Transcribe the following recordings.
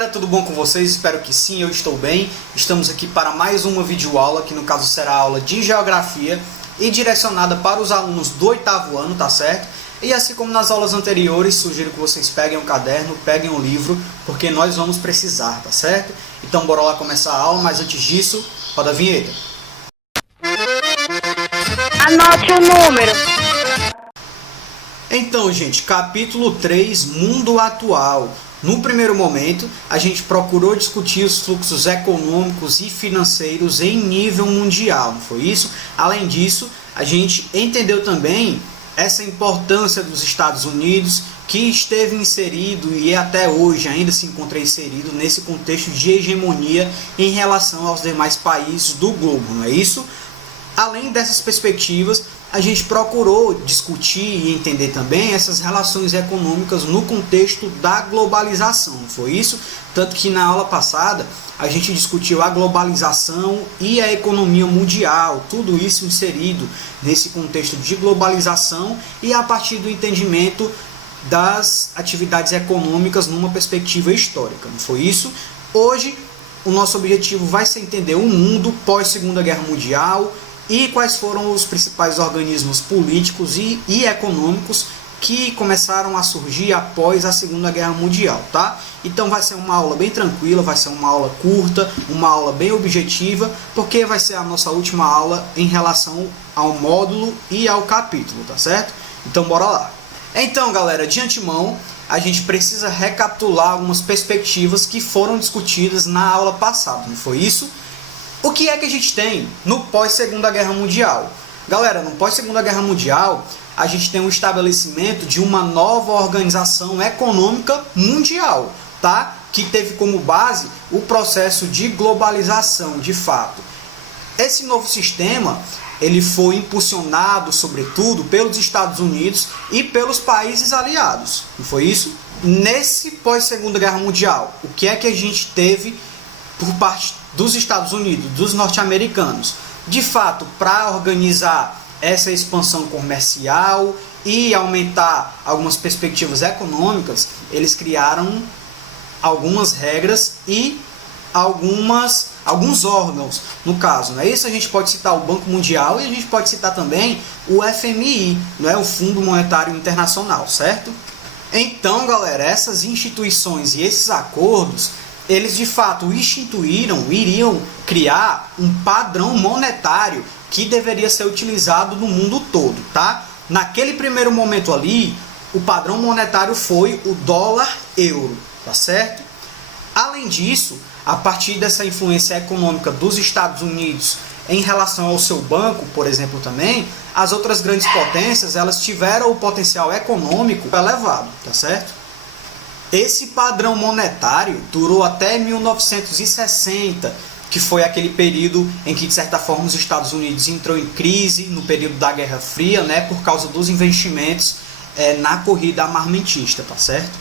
galera, tudo bom com vocês? Espero que sim, eu estou bem. Estamos aqui para mais uma videoaula, que no caso será a aula de Geografia e direcionada para os alunos do 8º ano, tá certo? E assim como nas aulas anteriores, sugiro que vocês peguem um caderno, peguem um livro, porque nós vamos precisar, tá certo? Então bora lá começar a aula, mas antes disso, roda a vinheta. Anote o número. Então, gente, capítulo 3, Mundo Atual. No primeiro momento, a gente procurou discutir os fluxos econômicos e financeiros em nível mundial, não foi isso? Além disso, a gente entendeu também essa importância dos Estados Unidos, que esteve inserido e até hoje ainda se encontra inserido nesse contexto de hegemonia em relação aos demais países do globo, não é isso? Além dessas perspectivas, a gente procurou discutir e entender também essas relações econômicas no contexto da globalização, não foi isso? Tanto que na aula passada a gente discutiu a globalização e a economia mundial, tudo isso inserido nesse contexto de globalização e a partir do entendimento das atividades econômicas numa perspectiva histórica, não foi isso? Hoje o nosso objetivo vai ser entender o mundo pós Segunda Guerra Mundial, e quais foram os principais organismos políticos e econômicos que começaram a surgir após a Segunda Guerra Mundial, tá? Então vai ser uma aula bem tranquila, vai ser uma aula curta, uma aula bem objetiva, porque vai ser a nossa última aula em relação ao módulo e ao capítulo, tá certo? Então bora lá. Então, galera, de antemão, a gente precisa recapitular algumas perspectivas que foram discutidas na aula passada, não foi isso? O que é que a gente tem no pós-Segunda Guerra Mundial? Galera, no pós-Segunda Guerra Mundial, a gente tem um estabelecimento de uma nova organização econômica mundial, tá? Que teve como base o processo de globalização, de fato. Esse novo sistema, ele foi impulsionado, sobretudo, pelos Estados Unidos e pelos países aliados, não foi isso? Nesse pós-Segunda Guerra Mundial, o que é que a gente teve por parte dos Estados Unidos, dos norte-americanos? De fato, para organizar essa expansão comercial e aumentar algumas perspectivas econômicas, eles criaram algumas regras e alguns órgãos, no caso, não é isso? A gente pode citar o Banco Mundial e a gente pode citar também o FMI, não é? O Fundo Monetário Internacional, certo? Então, galera, essas instituições e esses acordos, eles de fato iriam criar um padrão monetário que deveria ser utilizado no mundo todo, tá? Naquele primeiro momento ali, o padrão monetário foi o dólar-euro, tá certo? Além disso, a partir dessa influência econômica dos Estados Unidos em relação ao seu banco, por exemplo, também, as outras grandes potências, elas tiveram o potencial econômico elevado, tá certo? Esse padrão monetário durou até 1960, que foi aquele período em que, de certa forma, os Estados Unidos entrou em crise no período da Guerra Fria, né, por causa dos investimentos na corrida armamentista, tá certo?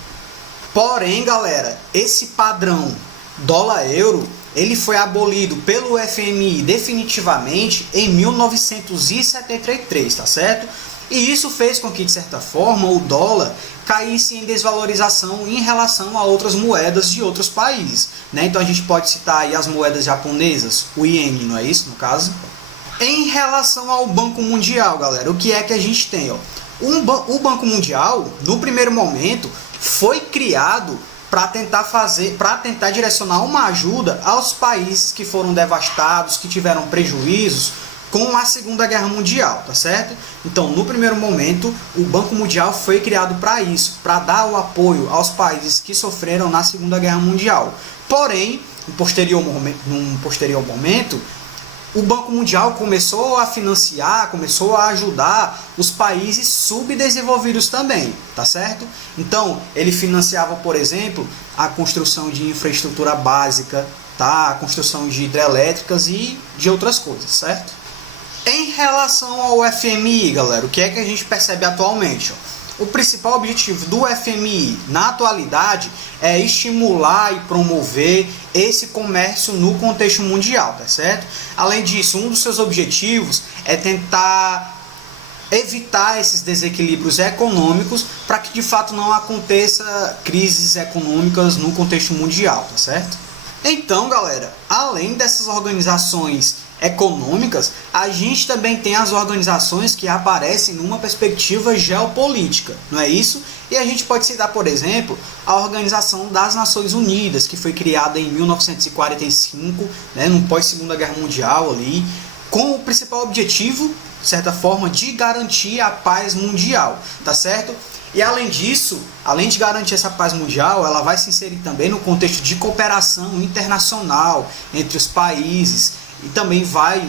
Porém, galera, esse padrão dólar-euro, ele foi abolido pelo FMI definitivamente em 1973, tá certo? E isso fez com que, de certa forma, o dólar caísse em desvalorização em relação a outras moedas de outros países, né? Então a gente pode citar aí as moedas japonesas, o iene, não é isso, no caso? Em relação ao Banco Mundial, galera, o que é que a gente tem? Ó? O Banco Mundial, no primeiro momento, foi criado para tentar direcionar uma ajuda aos países que foram devastados, que tiveram prejuízos com a Segunda Guerra Mundial, tá certo? Então, no primeiro momento, o Banco Mundial foi criado para isso, para dar o apoio aos países que sofreram na Segunda Guerra Mundial. Porém, num posterior momento, o Banco Mundial começou a financiar, começou a ajudar os países subdesenvolvidos também, tá certo? Então, ele financiava, por exemplo, a construção de infraestrutura básica, tá? A construção de hidrelétricas e de outras coisas, certo? Em relação ao FMI, galera, o que é que a gente percebe atualmente? O principal objetivo do FMI na atualidade é estimular e promover esse comércio no contexto mundial, tá certo? Além disso, um dos seus objetivos é tentar evitar esses desequilíbrios econômicos para que de fato não aconteça crises econômicas no contexto mundial, tá certo? Então, galera, além dessas organizações econômicas, a gente também tem as organizações que aparecem numa perspectiva geopolítica, não é isso? E a gente pode citar, por exemplo, a Organização das Nações Unidas, que foi criada em 1945, no pós-Segunda Guerra Mundial ali, com o principal objetivo, de certa forma, de garantir a paz mundial, tá certo? E além disso, além de garantir essa paz mundial, ela vai se inserir também no contexto de cooperação internacional entre os países e também vai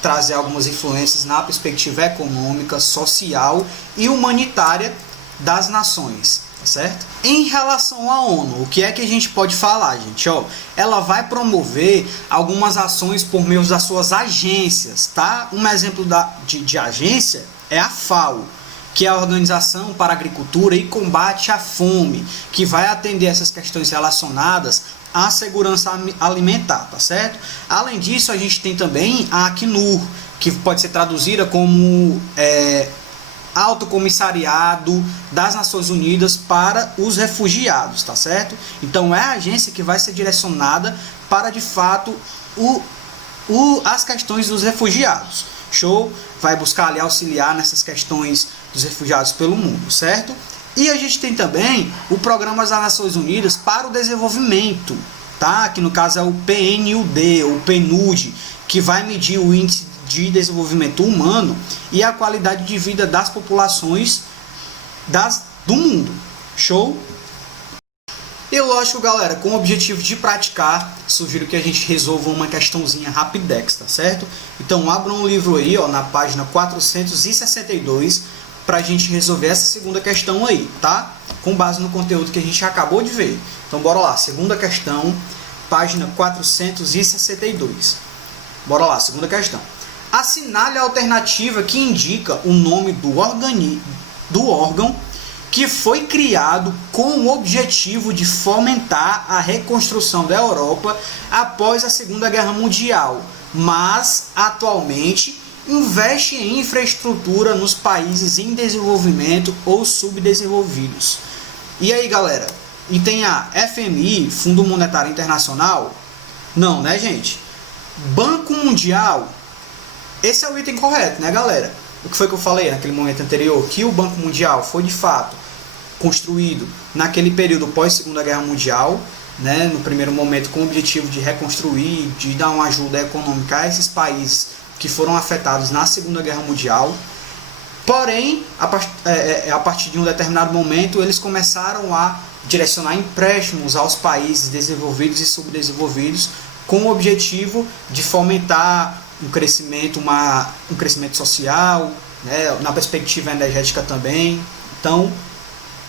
trazer algumas influências na perspectiva econômica, social e humanitária das nações, tá certo? Em relação à ONU, o que é que a gente pode falar, gente? Ela vai promover algumas ações por meio das suas agências, tá? Um exemplo de agência é a FAO, que é a Organização para a Agricultura e Combate à Fome, que vai atender essas questões relacionadas à segurança alimentar, tá certo? Além disso, a gente tem também a Acnur, que pode ser traduzida como Alto Comissariado das Nações Unidas para os Refugiados, tá certo? Então é a agência que vai ser direcionada para, de fato, as questões dos refugiados. Show? Vai buscar ali auxiliar nessas questões dos refugiados pelo mundo, certo? E a gente tem também o Programa das Nações Unidas para o Desenvolvimento, tá? Que no caso é o PNUD, ou PNUD, que vai medir o índice de desenvolvimento humano e a qualidade de vida das populações do mundo. Show? E lógico, galera, com o objetivo de praticar, sugiro que a gente resolva uma questãozinha rapidex, tá certo? Então abram um livro aí, na página 462, pra gente resolver essa segunda questão aí, tá? Com base no conteúdo que a gente acabou de ver. Então bora lá, segunda questão, página 462. Bora lá, segunda questão. Assinale a alternativa que indica o nome do órgão que foi criado com o objetivo de fomentar a reconstrução da Europa após a Segunda Guerra Mundial, mas atualmente investe em infraestrutura nos países em desenvolvimento ou subdesenvolvidos. E aí, galera? E tem a FMI, Fundo Monetário Internacional? Não, né, gente? Banco Mundial? Esse é o item correto, né, galera? O que foi que eu falei naquele momento anterior? Que o Banco Mundial foi, de fato, construído naquele período pós-Segunda Guerra Mundial, né, no primeiro momento com o objetivo de reconstruir, de dar uma ajuda econômica a esses países que foram afetados na Segunda Guerra Mundial. Porém, a partir de um determinado momento, eles começaram a direcionar empréstimos aos países desenvolvidos e subdesenvolvidos com o objetivo de fomentar um crescimento social, né, na perspectiva energética também. Então,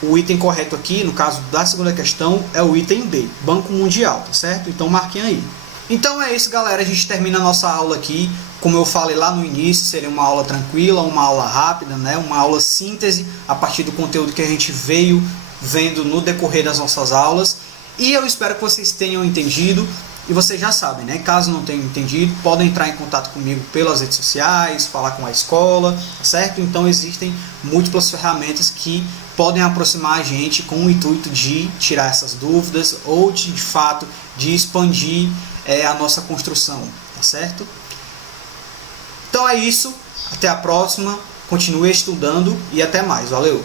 o item correto aqui, no caso da segunda questão, é o item B, Banco Mundial, tá certo? Então marquem aí. Então é isso, galera, a gente termina a nossa aula aqui. Como eu falei lá no início, seria uma aula tranquila, uma aula rápida, né? Uma aula síntese a partir do conteúdo que a gente veio vendo no decorrer das nossas aulas. E eu espero que vocês tenham entendido. E vocês já sabem, né? Caso não tenham entendido, podem entrar em contato comigo pelas redes sociais, falar com a escola, tá certo? Então existem múltiplas ferramentas que podem aproximar a gente com o intuito de tirar essas dúvidas ou de fato de expandir a nossa construção, tá certo? Então é isso, até a próxima, continue estudando e até mais, valeu!